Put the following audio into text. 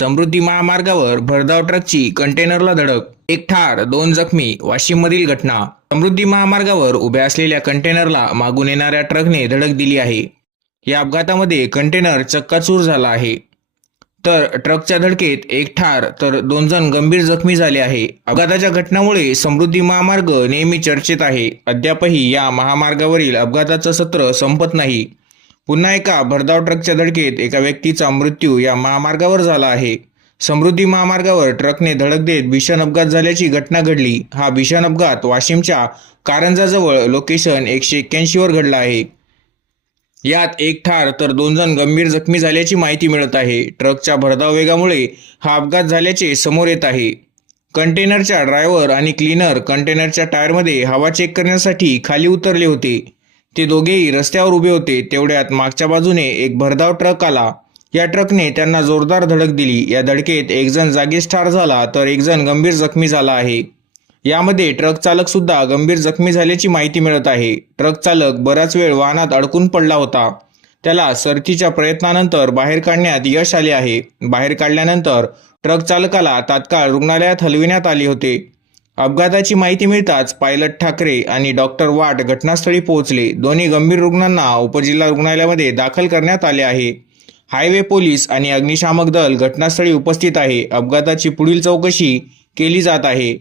समृद्धी महामार्गावर भरधाव ट्रकची कंटेनरला धडक एक ठार दोन जखमी वाशिममधील घटना. समृद्धी महामार्गावर उभ्या असलेल्या कंटेनरला मागून येणाऱ्या ट्रकने धडक दिली आहे. या अपघातामध्ये कंटेनर चक्काचूर झाला आहे. तर ट्रकच्या धडकेत एक ठार तर दोन जण गंभीर जखमी झाले आहे. अपघाताच्या घटनामुळे समृद्धी महामार्ग नेहमी चर्चेत आहे. अद्यापही या महामार्गावरील अपघाताचं सत्र संपत नाही. पुन्हा एका भरधाव ट्रकच्या धडकेत एका व्यक्तीचा मृत्यू या महामार्गावर झाला आहे. समृद्धी महामार्गावर ट्रकने धडक देत भीषण अपघात झाल्याची घटना घडली. हा भीषण अपघात वाशिमच्या कारंजाजवळ लोकेशन एकशे एक्क्याऐंशीवर घडला आहे. यात एक ठार तर दोन जण गंभीर जखमी झाल्याची माहिती मिळत आहे. ट्रकच्या भरधाव वेगामुळे हा अपघात झाल्याचे समोर येत आहे. कंटेनरच्या ड्रायव्हर आणि क्लीनर कंटेनरच्या टायरमध्ये हवा चेक करण्यासाठी खाली उतरले होते. ते दोघेही रस्त्यावर उभे होते. तेवढ्यात मागच्या बाजूने एक भरधाव ट्रक आला. या ट्रकने त्यांना जोरदार धडक दिली. या धडकेत एक जण जागीच ठार झाला तर एक जण गंभीर जखमी झाला आहे. यामध्ये ट्रक चालक सुद्धा गंभीर जखमी झाल्याची माहिती मिळत आहे. ट्रक चालक बराच वेळ वाहनात अडकून पडला होता. त्याला सरतीच्या प्रयत्नानंतर बाहेर काढण्यात यश आले आहे. बाहेर काढल्यानंतर ट्रक चालकाला तात्काळ रुग्णालयात हलविण्यात आले होते. अपघाताची माहिती मिळताच पायलट ठाकरे आणि डॉक्टर वाट घटनास्थळी पोहोचले. दोन्ही गंभीर रुग्णांना उपजिल्हा रुग्णालयामध्ये दाखल करण्यात आले आहे. हायवे पोलीस आणि अग्निशामक दल घटनास्थळी उपस्थित आहे. अपघाताची पुढील चौकशी केली जात आहे.